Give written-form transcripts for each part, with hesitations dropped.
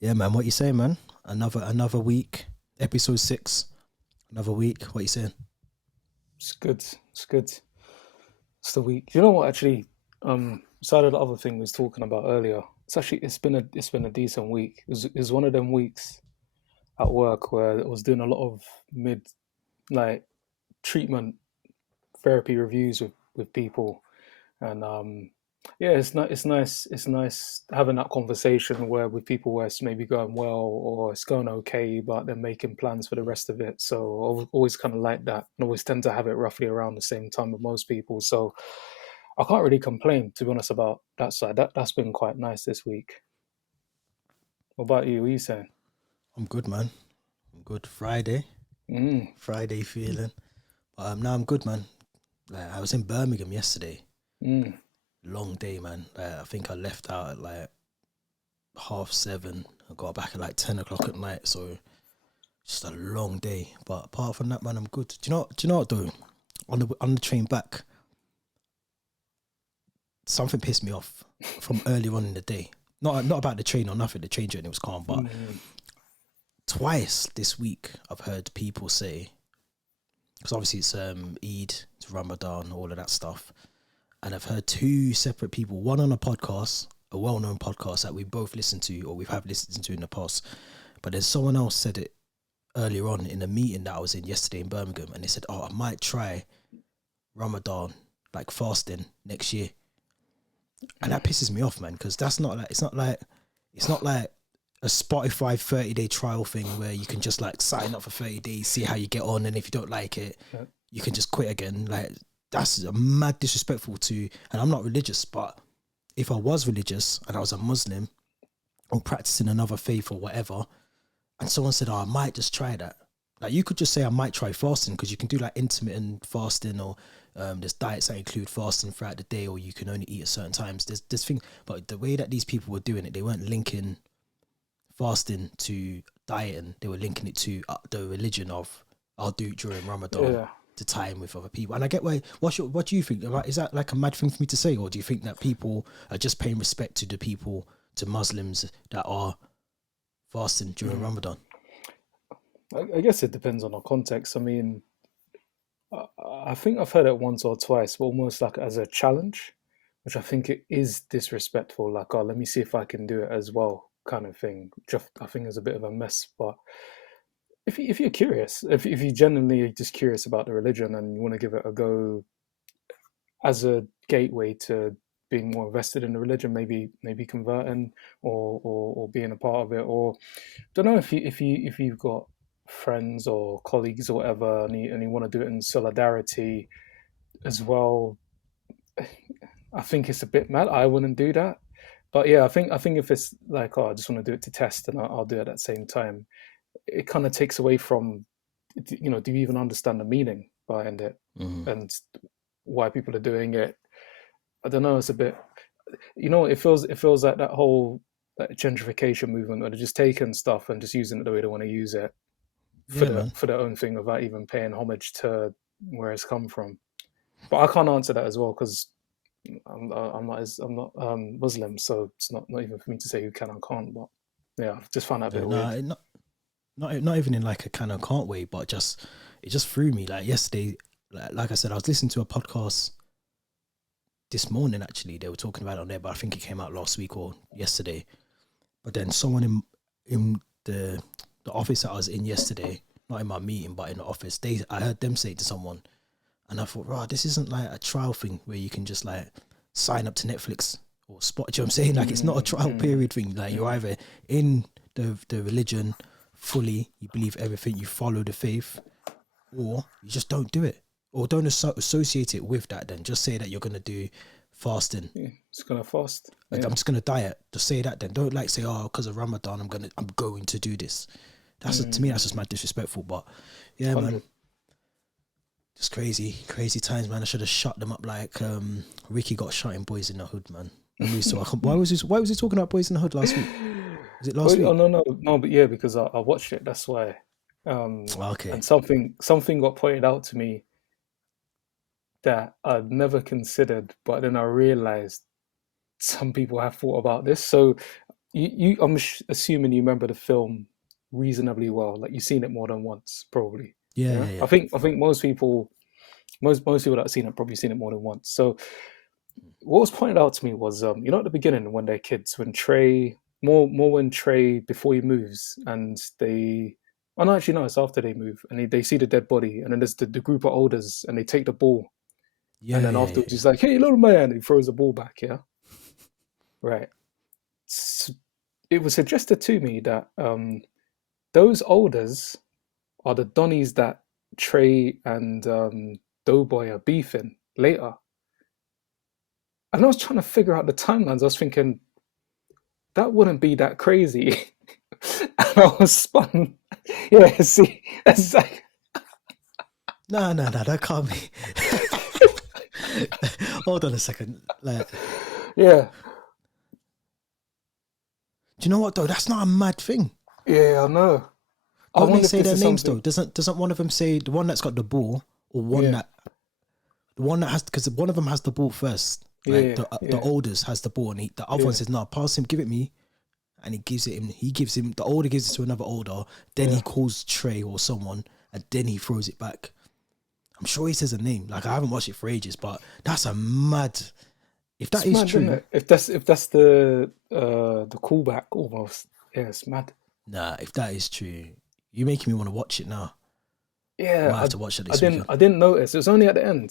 Yeah, man. What you saying, man? Another week. Episode 6. Another week. What you saying? It's good. It's good. It's the week. You know what? Actually, side of the other thing we was talking about earlier. It's been a decent week. It was one of them weeks at work where I was doing a lot of mid like treatment therapy reviews with people, and yeah, it's nice having that conversation where with people where it's maybe going well or it's going okay, but they're making plans for the rest of it. So always kind of like that, and always tend to have it roughly around the same time with most people. So I can't really complain, to be honest, about that side. That's been quite nice this week. What about you? What are you saying? I'm good, man. I'm good. Friday. Mm, Friday feeling. But now I'm good, man. Like I was in Birmingham yesterday. mm. Long day, man. I think I left out at like 7:30. I got back at like 10 o'clock at night. So just a long day. But apart from that, man, I'm good. Do you know what though? On the train back, something pissed me off from earlier on in the day. Not about the train or nothing. The train journey was calm, but Mm. twice this week I've heard people say, because obviously it's Eid, it's Ramadan, all of that stuff, and I've heard two separate people, one on a podcast, a well-known podcast that we both listened to or we have listened to in the past, but then someone else said it earlier on in a meeting that I was in yesterday in Birmingham, and they said, "Oh, I might try Ramadan, like fasting next year," and that pisses me off, man, because that's not like it's not like a Spotify 30-day trial thing where you can just like sign up for 30 days, see how you get on, and if you don't like it, Yeah. you can just quit again. Like that's a mad disrespectful to, and I'm not religious, but if I was religious and I was a Muslim or practicing another faith or whatever, and someone said, "Oh, I might just try that." Like you could just say, "I might try fasting," because you can do like intermittent fasting, or there's diets that include fasting throughout the day, or you can only eat at certain times. There's things, but the way that these people were doing it, they weren't linking fasting to dieting. They were linking it to the religion of I'll do it during Ramadan Yeah. to time with other people. And I get why. What do you think? Is that like a mad thing for me to say, or do you think that people are just paying respect to the people, to Muslims that are fasting during Mm. Ramadan? I guess it depends on the context. I mean, I, I think I've heard it once or twice, but almost like as a challenge, which I think it is disrespectful. Like, oh, let me see if I can do it as well, kind of thing. Just I think is a bit of a mess. But if you're curious, if you genuinely just curious about the religion and you want to give it a go as a gateway to being more invested in the religion, maybe converting or being a part of it, or don't know if you've got friends or colleagues or whatever, and you want to do it in solidarity as well. I think it's a bit mad. I wouldn't do that, but yeah, I think if it's like, oh, I just want to do it to test, and I'll do it at the same time, it kind of takes away from, do you even understand the meaning behind it Mm. and why people are doing it? I don't know. It's a bit, it feels like that whole that gentrification movement where they're just taking stuff and just using it the way they want to use it for Yeah, the man. for their own thing without even paying homage to where it's come from. But I can't answer that as well because I'm not Muslim, so it's not even for me to say who can and can't. But yeah, I've just found that a Yeah, bit no, weird. not even in like a kind of can't way, but just it just threw me. Like yesterday, like I said, I was listening to a podcast this morning. Actually, they were talking about it on there, but I think it came out last week or yesterday. But then someone in the office that I was in yesterday, not in my meeting, but in the office, I heard them say to someone, and I thought, right, this isn't like a trial thing where you can just like sign up to Netflix or Spot. Do you know what I'm saying? Like it's not a Mm, trial mm, period thing. Like you're mm, either in the religion fully, you believe everything, you follow the faith, or you just don't do it, or don't associate it with that. Then just say that you're gonna do fasting. yeah, it's gonna fast. Like Yeah. I'm just gonna diet. Just say that. Then don't like say, oh, because of Ramadan, I'm going to do this. To me, that's just Mm, mad disrespectful. But yeah, man, 100. just crazy times, man. I should have shut them up like Ricky got shot in Boys in the Hood, man. Remember we saw. Why was he talking about Boys in the Hood last week? Was it last Oh week? no, no, no, but yeah, because I watched it. That's why. Okay. And something got pointed out to me that I'd never considered, but then I realized some people have thought about this. So assuming you remember the film reasonably well. Like you've seen it more than once, probably. Yeah, Yeah, yeah, yeah. I think most people that have seen it probably seen it more than once. So what was pointed out to me was, at the beginning when they're kids, when Trey, more when Trey before he moves, and they, oh no, actually no, it's after they move, and they see the dead body, and then there's the group of elders, and they take the ball, and Yeah, then yeah, yeah, afterwards yeah. he's like, "Hey, little man," and he throws the ball back. Yeah, right. S It was suggested to me that those elders are the Donnies that Trey and Doughboy are beefing later. And I was trying to figure out the timelines. I was thinking that wouldn't be that crazy. And I was spun. Yeah, see, that's like, No, no, no, that can't be. Hold on a second. Like, yeah, do you know what though? That's not a mad thing. yeah, I know. I Don't they wonder if say this their is names though? something. Doesn't one of them say the one that's got the ball, or Yeah, the one that has, because one of them has the ball first. Like yeah, the yeah, oldest has the ball, and the other one yeah, says, "No, pass him, give it me," and he gives it him. He gives him the older gives it to another older. Then he yeah. calls Trey or someone, and then he throws it back. I'm sure he says a name. Like I haven't watched it for ages, but that's a mad. If that It's is mad, isn't true, it? If that's the callback almost. Yeah, it's mad. nah. If that is true, you're making me want to watch it now. I Yeah, might have to watch it I this didn't weekend. I didn't notice. It was only at the end.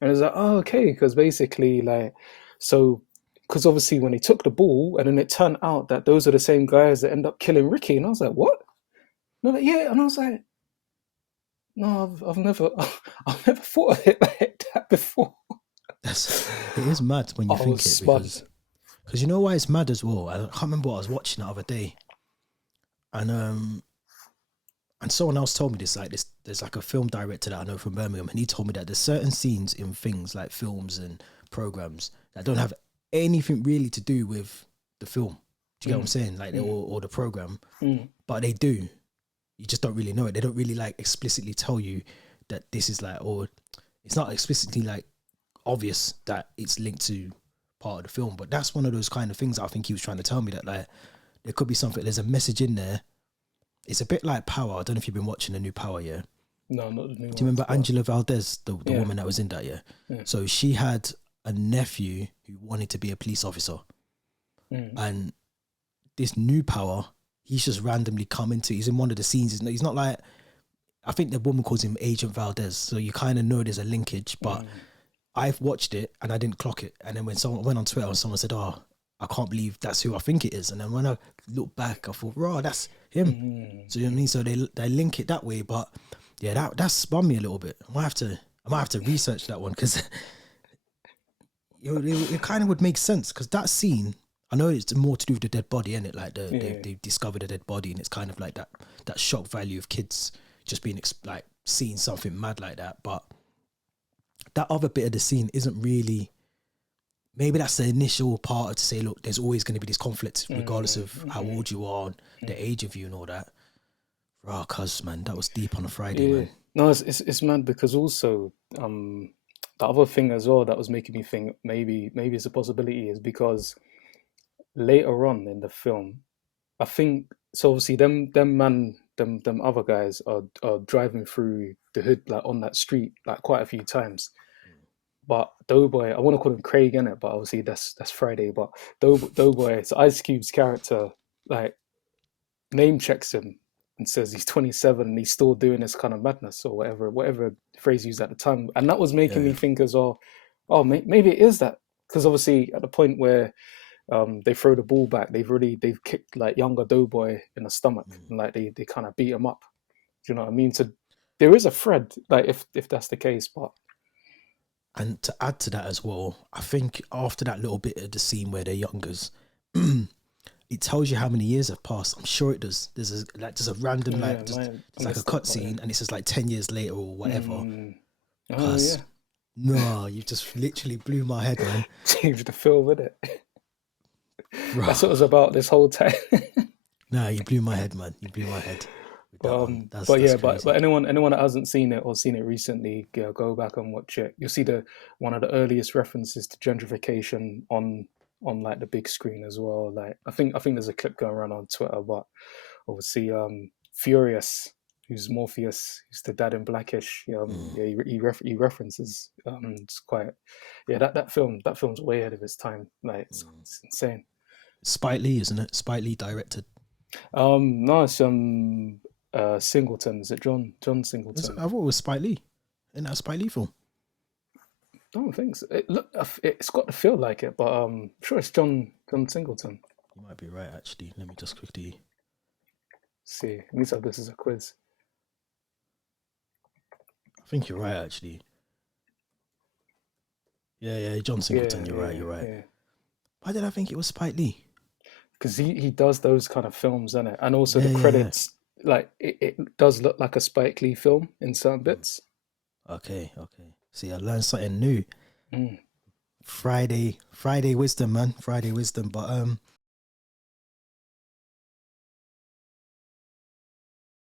And it was like, oh, okay, because basically, like, so, because obviously when he took the ball, and then it turned out that those are the same guys that end up killing Ricky, and I was like, what? And they're like, yeah, and I was like, no, I've never, I've never thought of it like that before. That's it is mad when you I was think it spun. because you know why it's mad as well. I can't remember what I was watching the other day, and someone else told me this. Like this, there's like a film director that I know from Birmingham, and he told me that there's certain scenes in things like films and programs that don't have anything really to do with the film. Do you get what I'm Mm, saying? Like mm, or the program, mm, but they do. You just don't really know it. They don't really like explicitly tell you that this is like, or it's not explicitly like obvious that it's linked to part of the film. But that's one of those kind of things I think he was trying to tell me, that like there could be something. There's a message in there. It's a bit like Power. I don't know if you've been watching the new Power, yeah. no, not the new Do you ones, remember but Angela Valdez, the yeah, woman that was in that, yeah? yeah, So she had a nephew who wanted to be a police officer, mm, and this new Power, he's just randomly come into. He's in one of the scenes. He's not like, I think the woman calls him Agent Valdez, so you kind of know there's a linkage. But mm, I've watched it and I didn't clock it. And then when someone went on Twitter and someone said, "Oh, I can't believe that's who I think it is," and then when I look back, I thought, "Raw, that's him." mm, So you know what I mean? So they link it that way. But yeah, that spun me a little bit. I might have to research that one, because it kind of would make sense, because that scene, I know it's more to do with the dead body, isn't it? Like yeah, they discovered a dead body, and it's kind of like that shock value of kids just being like seeing something mad like that. But that other bit of the scene isn't really. Maybe that's the initial part to say, look, there's always going to be this conflict, regardless mm, of how mm, old you are, the mm. age of you, and all that. Rah, cuz man, that was deep on a Friday, Yeah, man. no, it's mad because also the other thing as well that was making me think maybe it's a possibility is because later on in the film, I think so. Obviously, them other guys are driving through the hood like on that street like quite a few times. But Doughboy, I want to call him Craig in it, but obviously that's Friday. But Doughboy, it's Ice Cube's character, like name checks him and says he's 27 and he's still doing this kind of madness or whatever phrase used at the time. And that was making Yeah, me think as well, oh, maybe it is that. Because obviously at the point where they throw the ball back, they've kicked like younger Doughboy in the stomach and like they kind of beat him up. Do you know what I mean? So there is a thread, like if that's the case, but and to add to that as well, I think after that little bit of the scene where they're youngers, it tells you how many years have passed. I'm sure it does. There's a random yeah, like just I it's like a missed it. cut But yeah. scene, and it says like 10 years later or whatever. Mm. Oh Cuz yeah, no, you just literally blew my head, man. changed the film with it. That's what it Rah. was about this whole time. Nah, you blew my head, man. You blew my head with that one. But That's yeah, but crazy. anyone that hasn't seen it or seen it recently, go back and watch it. You'll see the one of the earliest references to gentrification on on like the big screen as well. Like I think there's a clip going around on Twitter, but obviously Furious, who's Morpheus, who's the dad in Blackish. Yeah, he references. It's quite, yeah. That film's way ahead of its time. Like it's insane. Spike Lee, isn't it? Spike Lee directed. No, it's Singleton. Is it John Singleton? I thought it was Spike Lee. Isn't that a Spike Lee film? I don't think so. It's got to feel like it, but I'm sure it's John Singleton. You might be right, actually. Let me just quickly See. At least this is a quiz. I think you're right, actually. Yeah, John Singleton. You're right. Yeah. Why did I think it was Spike Lee? Because he does those kind of films, innit? And also the credits, like it does look like a Spike Lee film in certain bits. Okay. See, I learned something new. Friday wisdom, man. Friday wisdom. But